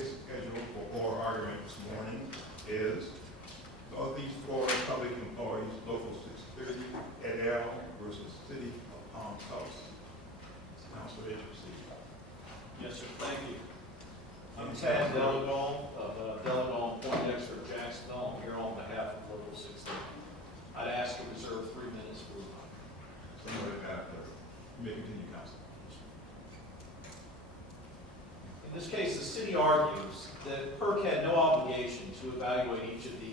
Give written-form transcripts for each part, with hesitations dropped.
case scheduled for oral argument this morning is Northeast Florida Public Employees Local 630 et al. Versus City of Palm Coast. Council agency. Yes, sir. Thank you. I'm Tad Delagon of Delagon Poindexter, Jacksonville. I'm here on behalf of Local 630. I'd ask to reserve 3 minutes for Somebody after. You may continue, Council. In this case, the city argues that PERC had no obligation to evaluate each of the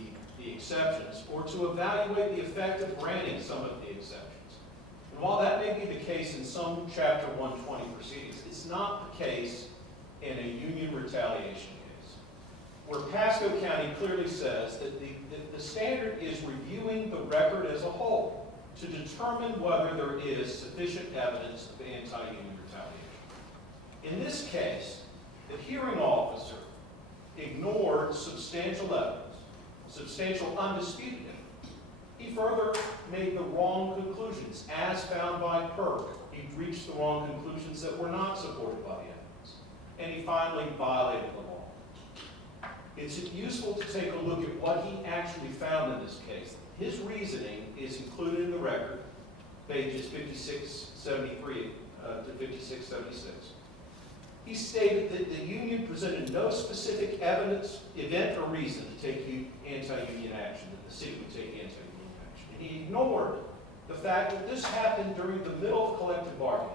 exceptions or to evaluate the effect of granting some of the exceptions. And while that may be the case in some Chapter 120 proceedings, it's not the case in a union retaliation case, where Pasco County clearly says that the standard is reviewing the record as a whole to determine whether there is sufficient evidence of anti-union retaliation. In this case, the hearing officer ignored substantial evidence, substantial undisputed evidence. He further made the wrong conclusions, as found by PERC. He reached the wrong conclusions that were not supported by the evidence. And he finally violated the law. It's useful to take a look at what he actually found in this case. His reasoning is included in the record, pages 5673 to 5676. He stated that the union presented no specific evidence, event, or reason to take anti-union action, that the city would take anti-union action. And he ignored the fact that this happened during the middle of collective bargaining,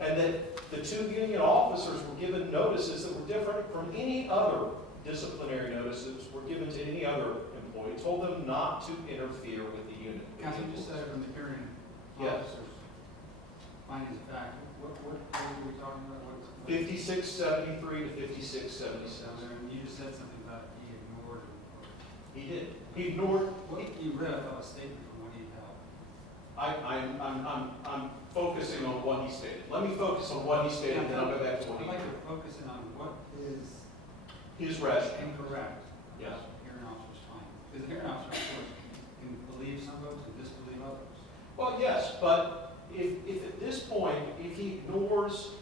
and that the two union officers were given notices that were different from any other disciplinary notices were given to any other employee, told them not to interfere with the unit. Council, just said from the hearing Yes. officers, findings of fact, what were we talking about? 5673 to 5677. You just said something about he ignored. He did. He ignored. What you read a statement from what he held. I'm focusing on what he stated. Let me focus on what he stated, then I'll go back to what I'd he like did. to focus in on what is His rationale. incorrect. Yes. Hearing officer's finding. Because the hearing officer, of course, can believe some votes and disbelieve others. Well, yes, but if at this point, if he ignores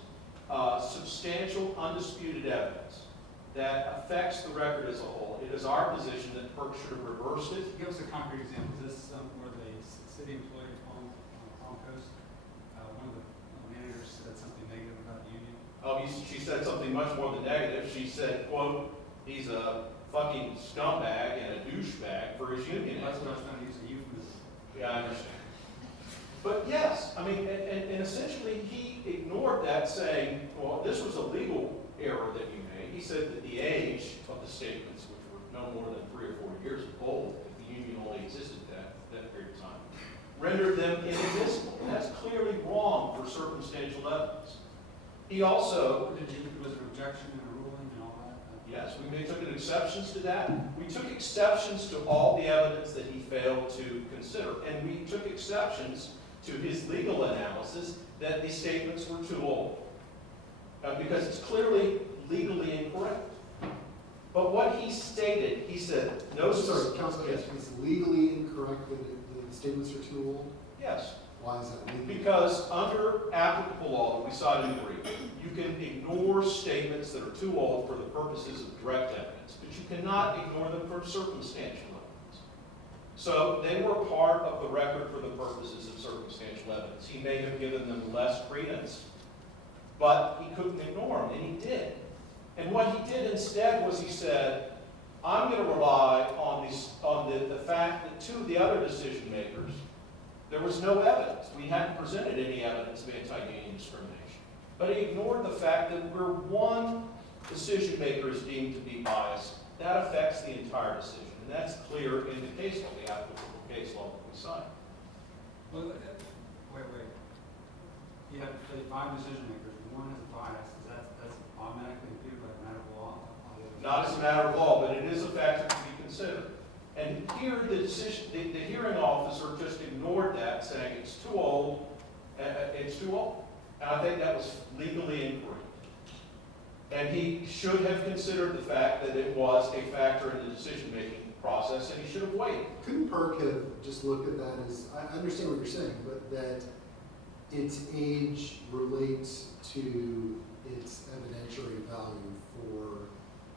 substantial undisputed evidence that affects the record as a whole, it is our position that PERC should have reversed it. Give us a concrete example. Is this where the city employee on Palm Coast, one of the managers said something negative about the union? Oh, she said something much more than negative. She said, quote, he's a fucking scumbag and a douchebag for his union. That's what I was trying to use, a euphemism. Yeah, I understand. But yes, I mean, and essentially he ignored that, saying, well, this was a legal error that you made. He said that the age of the statements, which were no more than 3 or 4 years old, if the union only existed that period of time, rendered them inadmissible. And that's clearly wrong for circumstantial evidence. He also, Was there objection and a ruling and all that? yes, we took exceptions to that. We took exceptions to all the evidence that he failed to consider. And we took exceptions to his legal analysis that these statements were too old. Because it's clearly legally incorrect. But what he stated, he said, no, Sorry, Council, Yes. it's legally incorrect that the statements are too old? Yes, Why is that legal? because under applicable law that we cited in the brief, you can ignore statements that are too old for the purposes of direct evidence, but you cannot ignore them for circumstantial evidence. So they were part of the record for the purposes of circumstantial evidence. He may have given them less credence, but he couldn't ignore them, and he did. And what he did instead was he said, I'm going to rely on the fact that two of the other decision makers, there was no evidence. We hadn't presented any evidence of anti-union discrimination. But he ignored the fact that where one decision maker is deemed to be biased, that affects the entire decision. And that's clear in the case law, the applicable case law that we cite. Well, wait. You have, say, 5 decision makers, and one has a bias. That's automatically imputed by a matter of law? Not as a matter of law, but it is a factor to be considered. And here, the hearing officer just ignored that, saying it's too old, it's too old. And I think that was legally incorrect. And he should have considered the fact that it was a factor in the decision-making process, and he should have waited. Couldn't PERC have just looked at that as, I understand what you're saying, but that its age relates to its evidentiary value for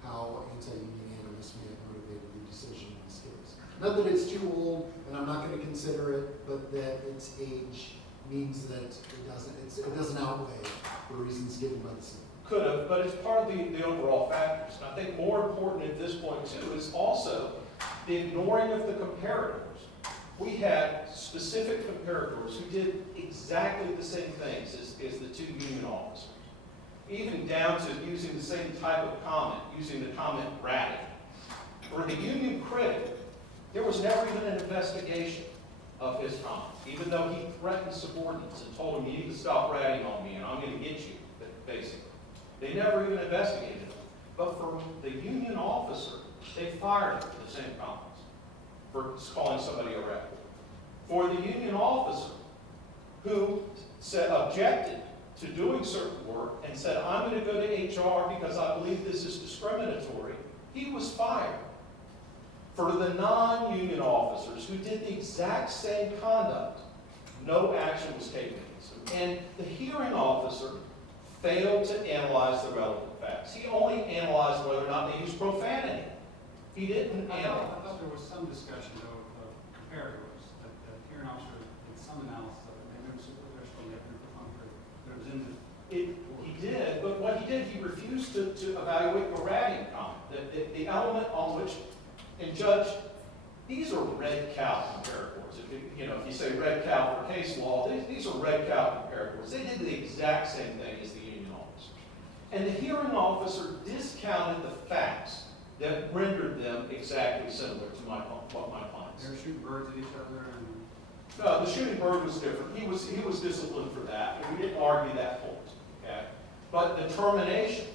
how anti-union animus may have motivated the decision in this case. Not that it's too old, and I'm not gonna consider it, but that its age means that it doesn't outweigh the reasons given by the city. Could have, but it's part of the overall factors. And I think more important at this point too is also the ignoring of the comparators. We had specific comparators who did exactly the same things as the two union officers. Even down to using the same type of comment, using the comment ratting. For the union critic, there was never even an investigation of his comment, even though he threatened subordinates and told them, you need to stop ratting on me and I'm going to get you, basically. They never even investigated him. But for the union officer, they fired him for the same comments, for calling somebody a rat. For the union officer who objected to doing certain work and said, I'm going to go to HR because I believe this is discriminatory, he was fired. For the non-union officers who did the exact same conduct, no action was taken against them. And the hearing officer failed to analyze the relevant facts. He only analyzed whether or not they used profanity. He didn't I analyze. thought there was some discussion though of comparators, that the hearing officer did some analysis of it, maybe it was superficial, maybe it was unclear, but it was in the. He did, but what he did, he refused to evaluate the ratting comment, the element on which, and Judge, these are red cow comparators. If you say red cow for case law, these are red cow comparators. They did the exact same thing as the union officers. And the hearing officer discounted the facts that rendered them exactly similar to what my client They said. were shooting birds at each other and. No, the shooting bird was different. He was disciplined for that, and we didn't argue that point. Okay, but the termination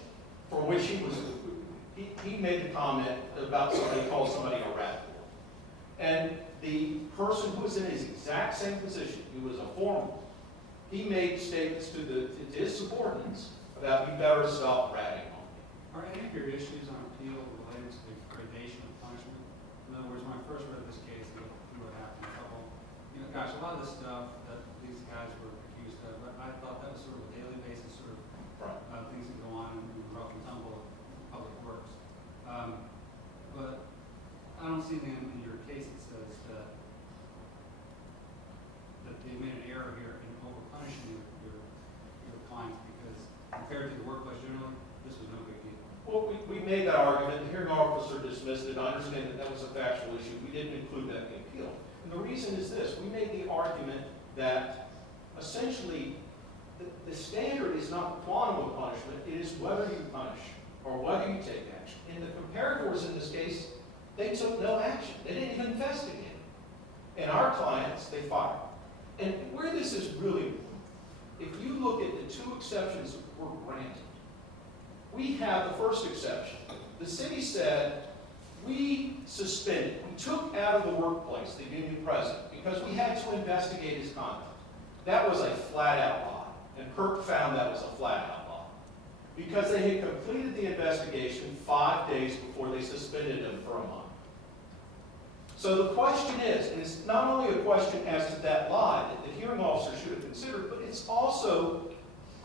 for which he made the comment about somebody called somebody a rat. And the person who was in his exact same position, who was a foreman, he made statements to his subordinates about, you better stop ratting on me. Are any of your issues on appeal related to the gradation of punishment? In other words, when I first read this case, I knew what happened. I thought, well, gosh, a lot of this stuff that these guys were accused of, but I thought that was sort of a daily basis, sort of things that go on in rough and tumble in public works. But I don't see anything in your case that says that they made an error here in over-punishing your clients, because compared to the workplace generally, this was no big deal. Well, we made that argument. The hearing officer dismissed it. I understand that was a factual issue. We didn't include that in the appeal. And the reason is this. We made the argument that essentially the standard is not the quantum of punishment. It is whether you punish or whether you take action. And the comparators in this case, they took no action. They didn't even investigate it. And our clients, they fired. And where this is really important, if you look at the two exceptions that were granted, we have the first exception. The city said, we suspended, we took out of the workplace the union president because we had to investigate his conduct. That was a flat-out lie. And Kirk found that was a flat-out lie. Because they had completed the investigation 5 days before they suspended him for a month. So the question is, and it's not only a question as to that lie that the hearing officer should have considered, but it's also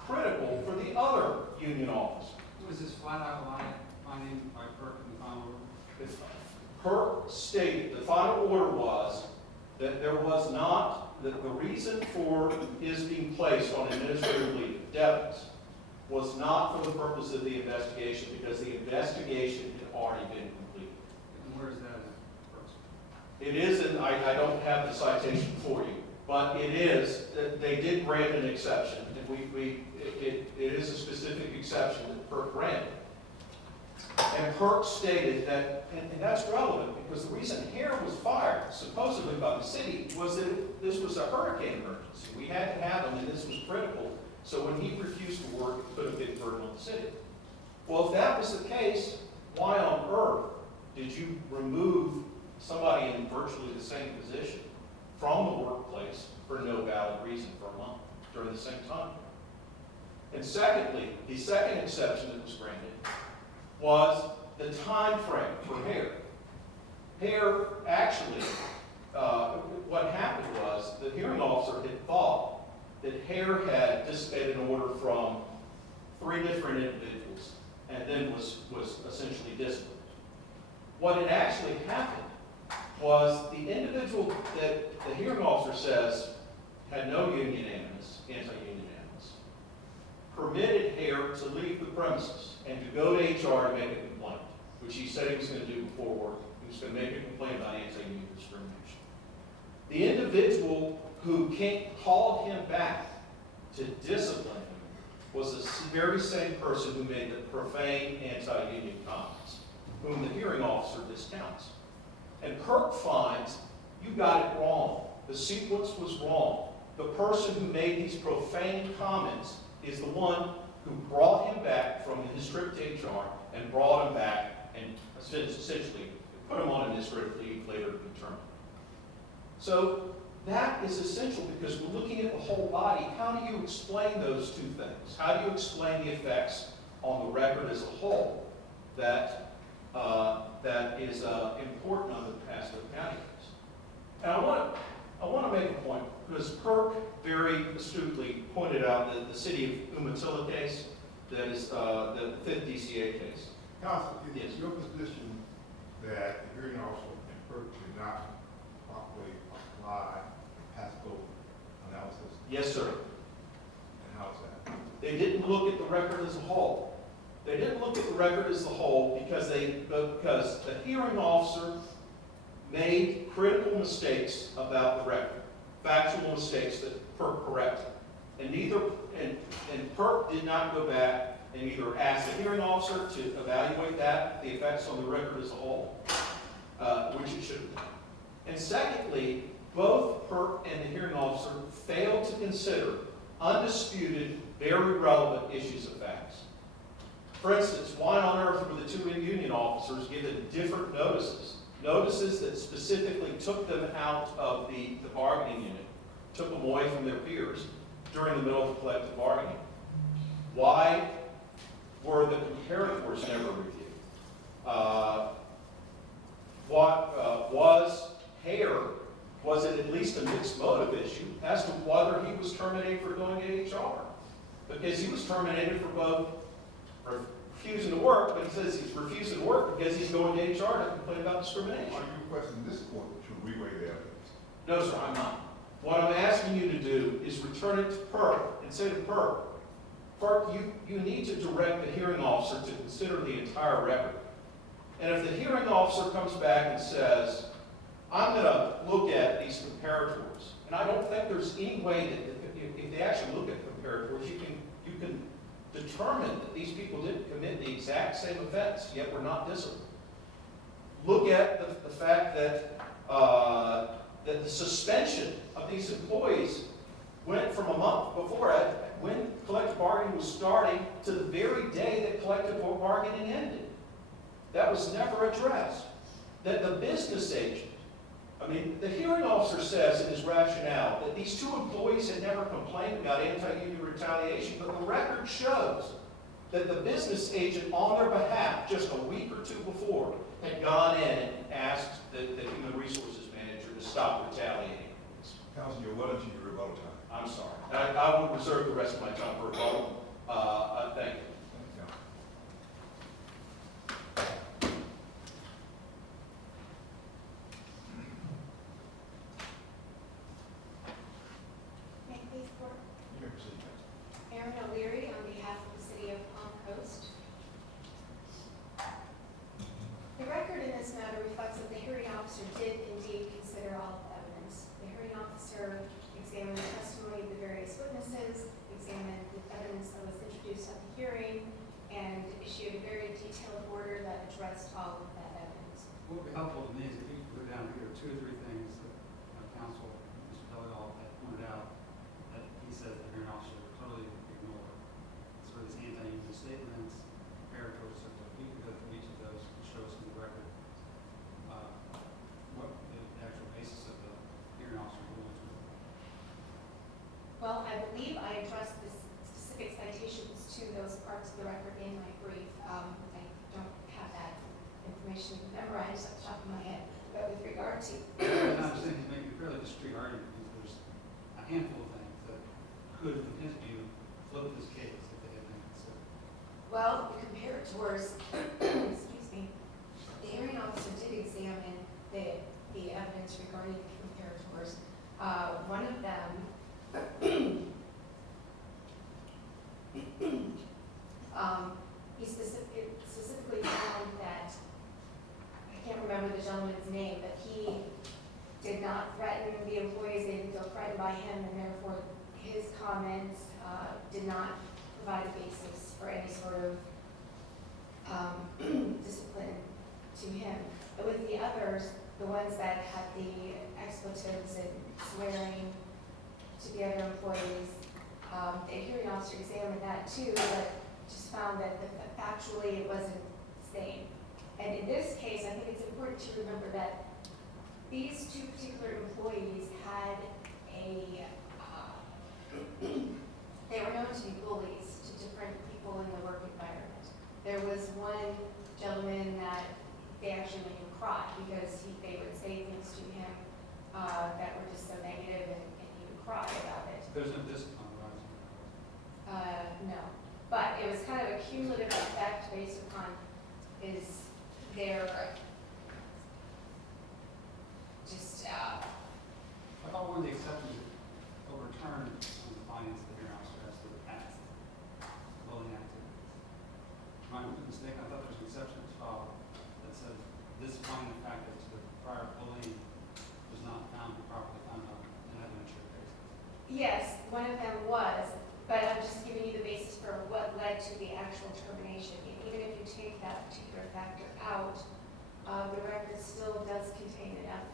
critical for the other union officers. Was this flat-out lie finding by Kirk in the final order? Kirk stated, the final order was that there was not, that the reason for his being placed on administrative leave, Devens, was not for the purpose of the investigation because the investigation had already been completed. And where is that in Kirk's? It is, and I don't have the citation for you, but it is, they did grant an exception, and it is a specific exception that Kirk granted. And Kirk stated that, and that's relevant because the reason Hare was fired, supposedly by the city, was that this was a hurricane emergency. We had to have him, and this was critical. So when he refused to work, it put a big burden on the city. Well, if that was the case, why on earth did you remove somebody in virtually the same position from the workplace for no valid reason for a month during the same time? And secondly, the second exception that was granted was the time frame for Hare. Hare actually, what happened was the hearing officer had thought that Hare had dissipated an order from 3 different individuals and then was essentially disciplined. What had actually happened was the individual that the hearing officer says had no union animus, anti-union animus, permitted Hare to leave the premises and to go to HR to make a complaint, which he said he was going to do before work. He was going to make a complaint about anti-union discrimination. The individual who called him back to discipline him was the very same person who made the profane anti-union comments, whom the hearing officer discounts. And Kirk finds you got it wrong. The sequence was wrong. The person who made these profane comments is the one who brought him back from his trip to HR and brought him back and essentially put him on administrative leave later to be terminated. So that is essential because we're looking at the whole body. How do you explain those two things? How do you explain the effects on the record as a whole that is important on the Pasco County case? And I want to make a point because Kirk very astutely pointed out that the city of Umatilla case, that is the 5th DCA case. Counsel, is Yes. it your position that the hearing officer and Kirk did not properly apply Pasco analysis? Yes, sir. And how is that? They didn't look at the record as a whole. They didn't look at the record as a whole because the hearing officer made critical mistakes about the record, factual mistakes that Perk corrected. And Perk did not go back and either ask the hearing officer to evaluate the effects on the record as a whole, which it should have done. And secondly, both Perk and the hearing officer failed to consider undisputed, very relevant issues of facts. For instance, why on earth were the 2 union officers given different notices? Notices that specifically took them out of the bargaining unit, took them away from their peers during the middle of the collective bargaining. Why were the comparators never reviewed? Was it at least a mixed motive issue as to whether he was terminated for going to HR? Because he was terminated for both refusing to work, but he says he's refusing to work because he's going to HR to complain about discrimination. Are you requesting this court to reweigh the evidence? No, sir, I'm not. What I'm asking you to do is return it to Perk and say to Perk, you need to direct the hearing officer to consider the entire record. And if the hearing officer comes back and says, I'm going to look at these comparators, and I don't think there's any way that if they actually look at the comparators, you can determine that these people didn't commit the exact same offense, yet were not disciplined. Look at the fact that the suspension of these employees went from a month before when collective bargaining was starting to the very day that collective bargaining ended. That was never addressed. That the business agent, the hearing officer says in his rationale that these 2 employees had never complained about anti-union retaliation, but the record shows that the business agent on their behalf just a week or 2 before had gone in and asked the human resources manager to stop retaliating. Counsel, you're well into your rebuttal time. I'm sorry. I will reserve the rest of my time for rebuttal. Thank you. Thank you. May I please report? You may proceed, counsel. Erin O'Leary on behalf of the City of Palm Coast. The record in this matter reflects that the hearing officer did indeed consider all of the evidence. The hearing officer examined the testimony of the various witnesses, examined the evidence that was introduced at the hearing, and issued a very detailed order that addressed all of that evidence. What would be helpful to me is if you could go down here 2 or 3 things that Counsel, Mr. Pellegal, had pointed out that he says the hearing officer totally ignored. Sort of these anti-union statements, comparators, so forth. You could go through each of those and show us in the record what the actual basis of the hearing officer rulings were. Well, I believe I addressed the specific citations to those parts of the record in my brief. I don't have that information memorized off the top of my head, but with regard to. I'm not saying he's making a fairly discreet argument because there's a handful of things that could, in his view, flip this case if they had been considered. Well, the comparators, excuse me, the hearing officer did examine the evidence regarding the comparators. One of them, he specifically found that, I can't remember the gentleman's name, but he did not threaten the employees, they didn't feel threatened by him, and therefore his comments did not provide a basis for any sort of discipline to him. But with the others, the ones that had the expletives and swearing to the other employees, the hearing officer examined that too, but just found that factually it wasn't the same. And in this case, I think it's important to remember that these two particular employees had they were known to be bullies to different people in the work environment. There was one gentleman that they actually made him cry because they would say things to him that were just so negative, and he would cry about it. There's no discipline rising. No, but it was kind of a cumulative effect based upon their just, I thought one of the exceptions overturned on the findings of the hearing officer as to the past bullying activities. Am I mistaken? I thought there was an exception that was filed that says this finding of fact as to the prior bullying was not found properly found on an evidentiary basis. yes, one of them was, but I'm just giving you the basis for what led to the actual termination. Even if you take that particular factor out, the record still does contain enough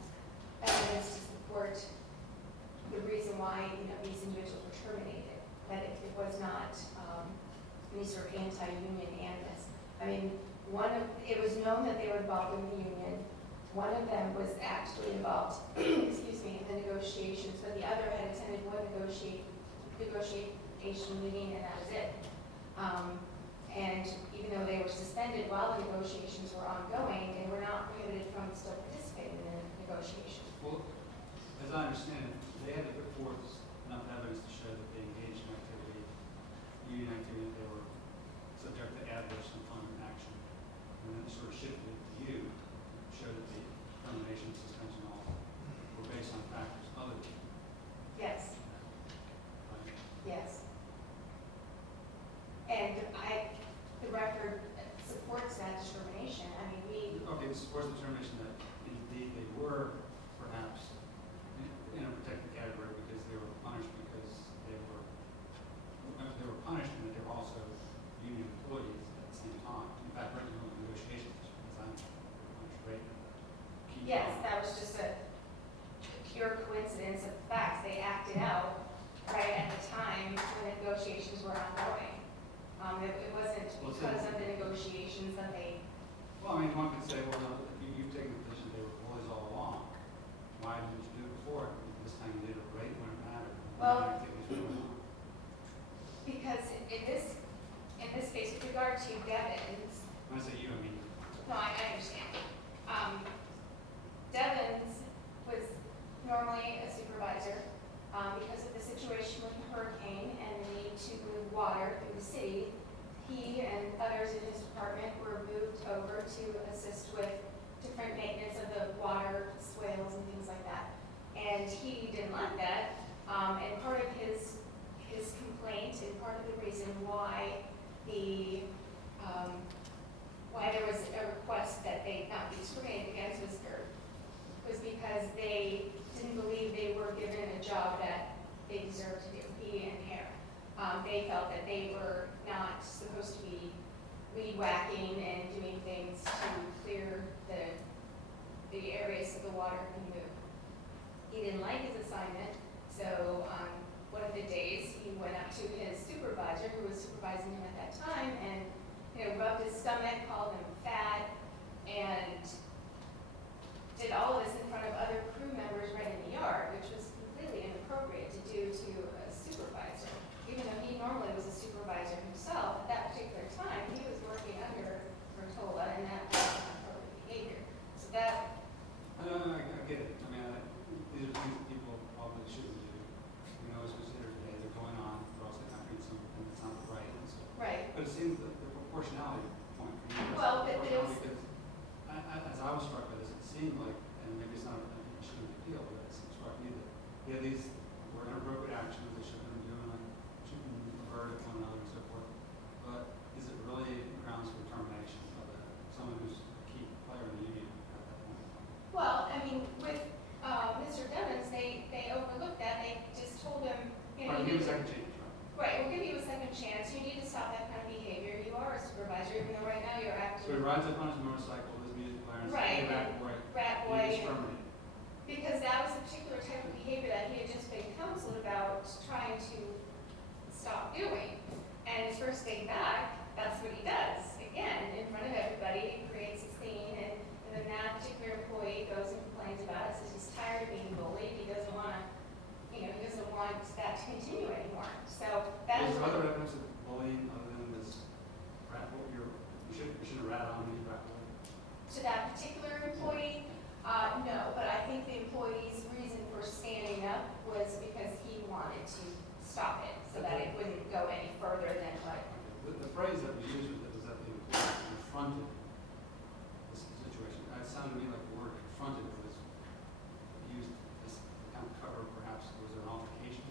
evidence to support the reason why, these individuals were terminated, that it was not any sort of anti-union animus. I mean, it was known that they were involved in the union. One of them was actually involved, excuse me, in the negotiations, but the other had attended one negotiation meeting, and that was it. And even though they were suspended while the negotiations were ongoing, they were not prohibited from still participating in the negotiations. Well, as I understand it, they had to put forth enough evidence to show that they engaged in activity, union activity, that they were subject to adverse employment action. And then it sort of shifted to you, show that the termination, suspension, all were based on factors other than Yes, that. Right? yes. And the record supports that determination. I mean, Okay, this supports the determination that indeed they were perhaps in a protected category because they were punished punished and that they were also union employees at the same time. In fact, right in the negotiations, because I'm punished right at the key yes, time. that was just a pure coincidence of facts. They acted out right at the time when the negotiations were ongoing. It wasn't because of the negotiations that they. Well, I mean, one could say, well, no, you've taken the position they were bullies all along. Why didn't you do it before? This time you did it right when it mattered. Well, Activities were going on. Because in this case, with regard to Devins, When I say you, I mean, no, I understand. Devins was normally a supervisor. Because of the situation with the hurricane and the need to move water through the city, he and others in his department were moved over to assist with different maintenance of the water swales and things like that. And he didn't like that. And part of his complaint and part of the reason why why there was a request that they not be discriminated against was because they didn't believe they were given a job that they deserved to do, he and Hare. They felt that they were not supposed to be weed whacking and doing things to clear the areas so the water can move. He didn't like his assignment, so on one of the days he went up to his supervisor, who was supervising him at that time, and rubbed his stomach, called him fat, and did all of this in front of other crew members right in the yard, which was completely inappropriate to do to a supervisor. Even though he normally was a supervisor himself, at that particular time, he was working under Bertola, and that was inappropriate behavior. So that, I get it. I mean, these are things that people probably shouldn't do. We know it's considered today, they're going on across the country, and it's not right. And so. right, But it seems that the proportionality point for you. Well, but it was- Because as I was struck by this, it seemed like, and maybe it's not an issue of the deal, but it struck me that, yeah, these were inappropriate actions they shouldn't have been doing, like shooting a bird at one another and so forth. But is it really grounds for termination of someone who's a key player in the union at that point? Well, I mean, with, Mr. Devens, they overlooked that, they just told him, you know. Right, you give a need to- second chance, right? Right, we'll give you a second chance, you need to stop that kind of behavior, you are a supervisor, even though right now you're So he acting rides up on his motorcycle, his music blaring, Right. say, "Hey, rat boy, rat you boy. just terminated." Because that was the particular type of behavior that he had just been counseled about trying to stop doing. And his first day back, that's what he does. Again, in front of everybody, he creates a scene, and then that particular employee goes and complains about it, says he's tired of being bullied, he doesn't want to, he doesn't want that to continue anymore. So that Was is there other what, evidence of bullying other than this rat boy? You shouldn't rat on me, rat boy. to that particular employee, no, but I think the employee's reason for standing up was because he wanted to stop it, so that it wouldn't go any further than what. The phrase that we used was that the employee confronted this situation. It sounded to me like the word confronted was used as kind of cover, perhaps. Was there an altercation?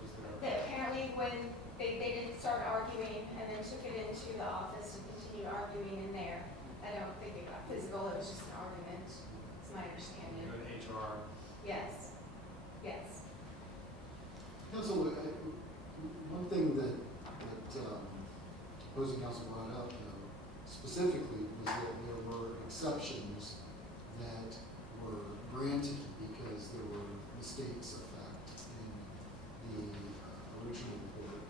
Was there? That apparently when they didn't start arguing and then took it into the office and continued arguing in there. I don't think it got physical, it was just an argument, it's my understanding. Go to HR. Yes, yes. Council, one thing that opposing council brought up specifically was that there were exceptions that were granted because there were mistakes of fact in the original report.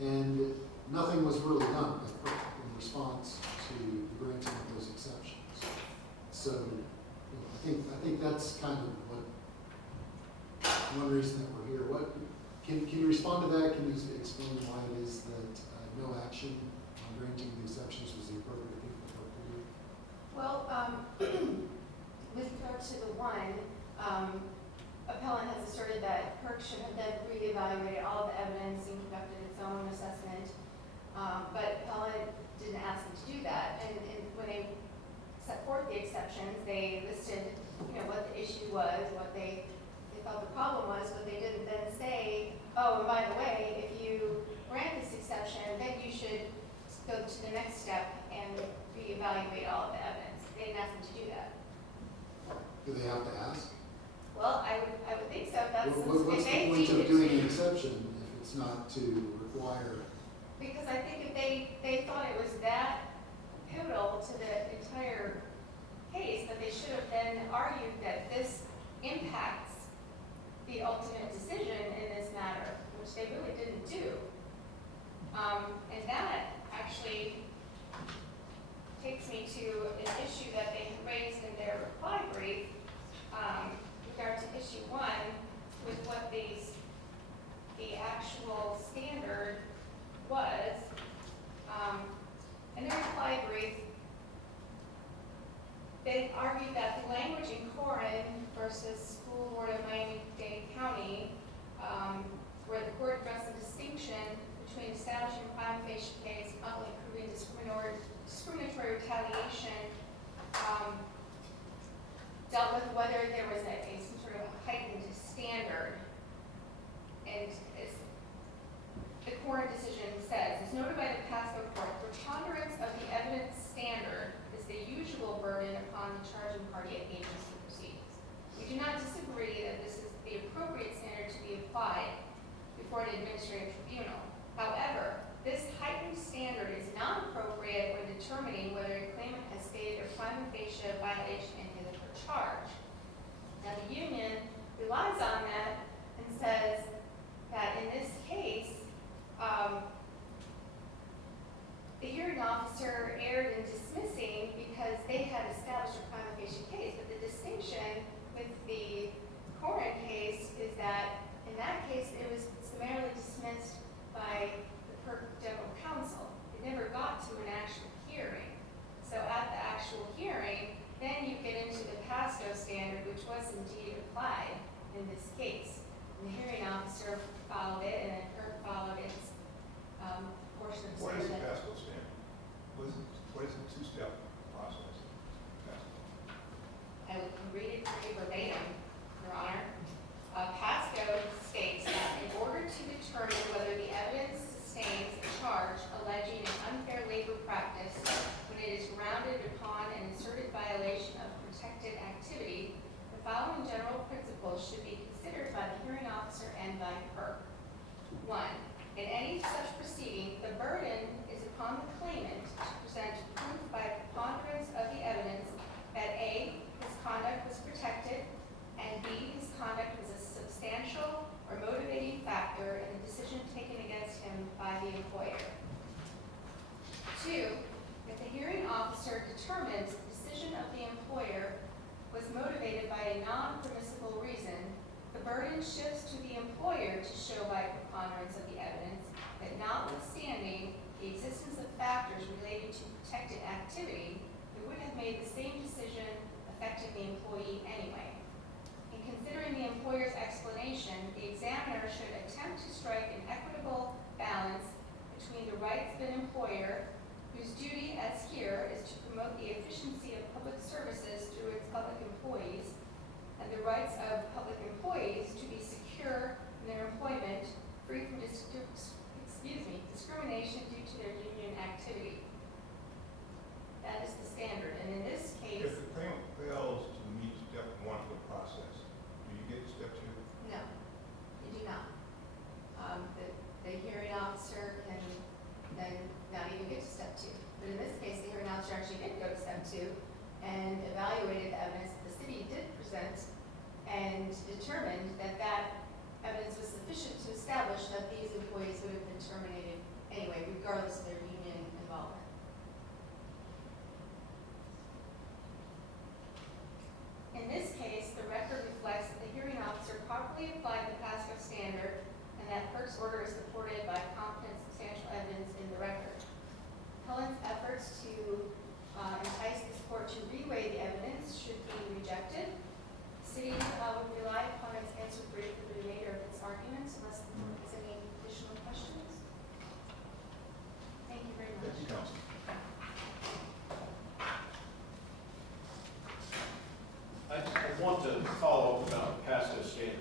And nothing was really done in response to the granting of those exceptions. So I think that's kind of what one reason that we're here. What can you respond to that? Can you explain why it is that no action on granting the exceptions was the appropriate thing for FERC to do? Well, with regard to the one, appellant has asserted that PERC should have then reevaluated all of the evidence and conducted its own assessment. But appellant didn't ask them to do that. And when they set forth the exceptions, they listed, what the issue was, what they thought the problem was, but they didn't then say, oh, and by the way, if you grant this exception, then you should go to the next step and reevaluate all of the evidence. They didn't ask them to do that. Do they have to ask? Well, I would think so. That's What's if the they point deem of it doing to- an exception if it's not to require? Because I think if they thought it was that pivotal to the entire case, that they should have then argued that this impacts the ultimate decision in this matter, which they really didn't do. And that actually takes me to an issue that they raised in their reply brief, with regard to issue 1, with what the actual standard was. In their reply brief, they argued that the language in Corin versus School Board of Miami-Dade County, where the court addressed the distinction between establishing a prima facie case and ultimately proving discriminatory retaliation, dealt with whether there was some sort of heightened standard. And as the Corin decision says, as noted by the Pasco court, preponderance of the evidence standard is the usual burden upon the charging party at agency proceedings. We do not disagree that this is the appropriate standard to be applied before an administrative tribunal. However, this heightened standard is not appropriate when determining whether a claimant has stated a prima facie violation in his or her charge. Now, the union relies on that and says that in this case, the hearing officer erred in dismissing because they had established a prima facie case. But the distinction with the Corin case is that in that case, it was summarily dismissed by the PERC General Counsel. It never got to an actual hearing. So at the actual hearing, then you get into the Pasco standard, which was indeed applied in this case. And the hearing officer followed it, and then PERC followed its portion of What is the standard. Pasco standard? 1, in any such proceeding, the burden is upon the claimant to present proof by preponderance of the evidence that A, his conduct was protected, and B, his conduct was a substantial or motivating factor in the decision taken against him by the employer. 2, if the hearing officer determines the decision of the employer was motivated by a non-permissible reason, the burden shifts to the employer to show by preponderance of the evidence that notwithstanding the existence of factors related to protected activity, it would have made the same decision affecting the employee anyway. In considering the employer's explanation, the examiner should attempt to strike an equitable balance between the rights of an employer, whose duty, as here, is to promote the efficiency of public services through its public employees, and the rights of public employees to be secure in their employment, free from discrimination due to their union activity. That is the standard, and in this case, If the claimant fails to meet step 1 of the process, do you get to step 2? no, you do not. The hearing officer can then not even get to step 2. But in this case, the hearing officer actually did go to step 2 and evaluated the evidence that the city did present and determined that that evidence was sufficient to establish that these employees would have been terminated anyway, regardless of their union involvement. In this case, the record reflects that the hearing officer properly applied the Pasco standard and that PERC's order is supported by competent, substantial evidence in the record. Helen's efforts to entice this court to reweigh the evidence should be rejected. The city would rely upon its answer brief for the remainder of its arguments unless the court has any additional questions. Thank you very much. Thank you, counsel. I want to follow up about the Pasco standard.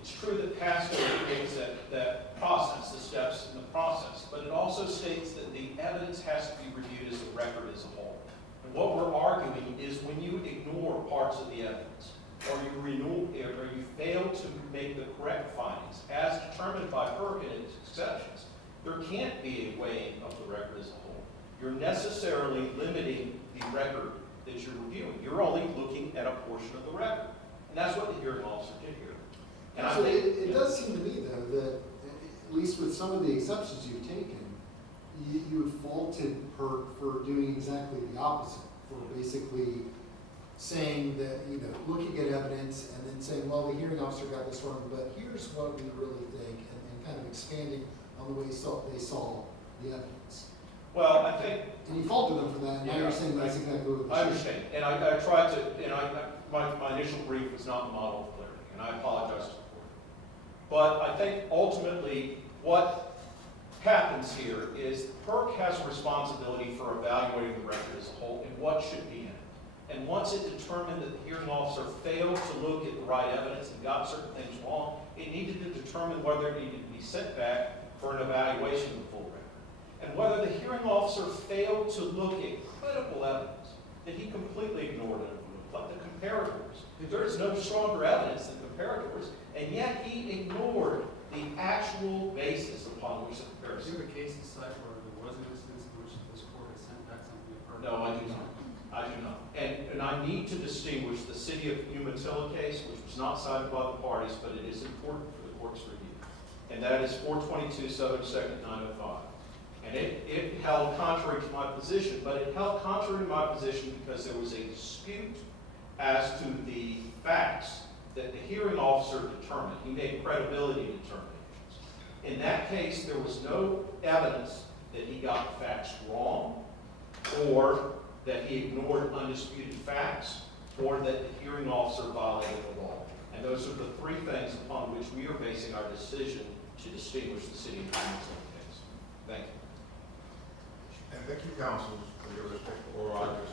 It's true that Pasco indicates that process, the steps in the process, but it also states that the evidence has to be reviewed as the record as a whole. And what we're arguing is when you ignore parts of the evidence, or you fail to make the correct findings, as determined by PERC and its exceptions, there can't be a weighing of the record as a whole. You're necessarily limiting the record that you're reviewing. You're only looking at a portion of the record. And that's what the hearing officer did here. And So I think, it does seem to me, though, that at least with some of the exceptions you've taken, you have faulted PERC for doing exactly the opposite, for basically saying that, looking at evidence and then saying, well, the hearing officer got this wrong, but here's what we really think, and kind of expanding on the way they saw the evidence. well, I think, And you faulted them for that, and now you're saying that's exactly what they I should. understand. And I tried to, my initial brief was not the model of clarity, and I apologize to the court. But I think ultimately what happens here is PERC has a responsibility for evaluating the record as a whole and what should be in it. And once it determined that the hearing officer failed to look at the right evidence and got certain things wrong, it needed to determine whether it needed to be sent back for an evaluation of the full record. And whether the hearing officer failed to look at critical evidence that he completely ignored and overlooked, like the comparators. There is no stronger evidence than comparators, and yet he ignored the actual basis upon which the Is comparison. there a case in sight where there was an instance in which this court has sent back something to PERC? No, I do not. I do not. And I need to distinguish the City of Umatilla case, which was not cited by the parties, but it is important for the court's review. And that is 422 Southern 2nd 905. And it held contrary to my position, but it held contrary to my position because there was a dispute as to the facts that the hearing officer determined. He made credibility determinations. In that case, there was no evidence that he got the facts wrong, or that he ignored undisputed facts, or that the hearing officer violated the law. And those are the three things upon which we are basing our decision to distinguish the City of Umatilla case. Thank you. And thank you, counsel, for your respectful oral arguments.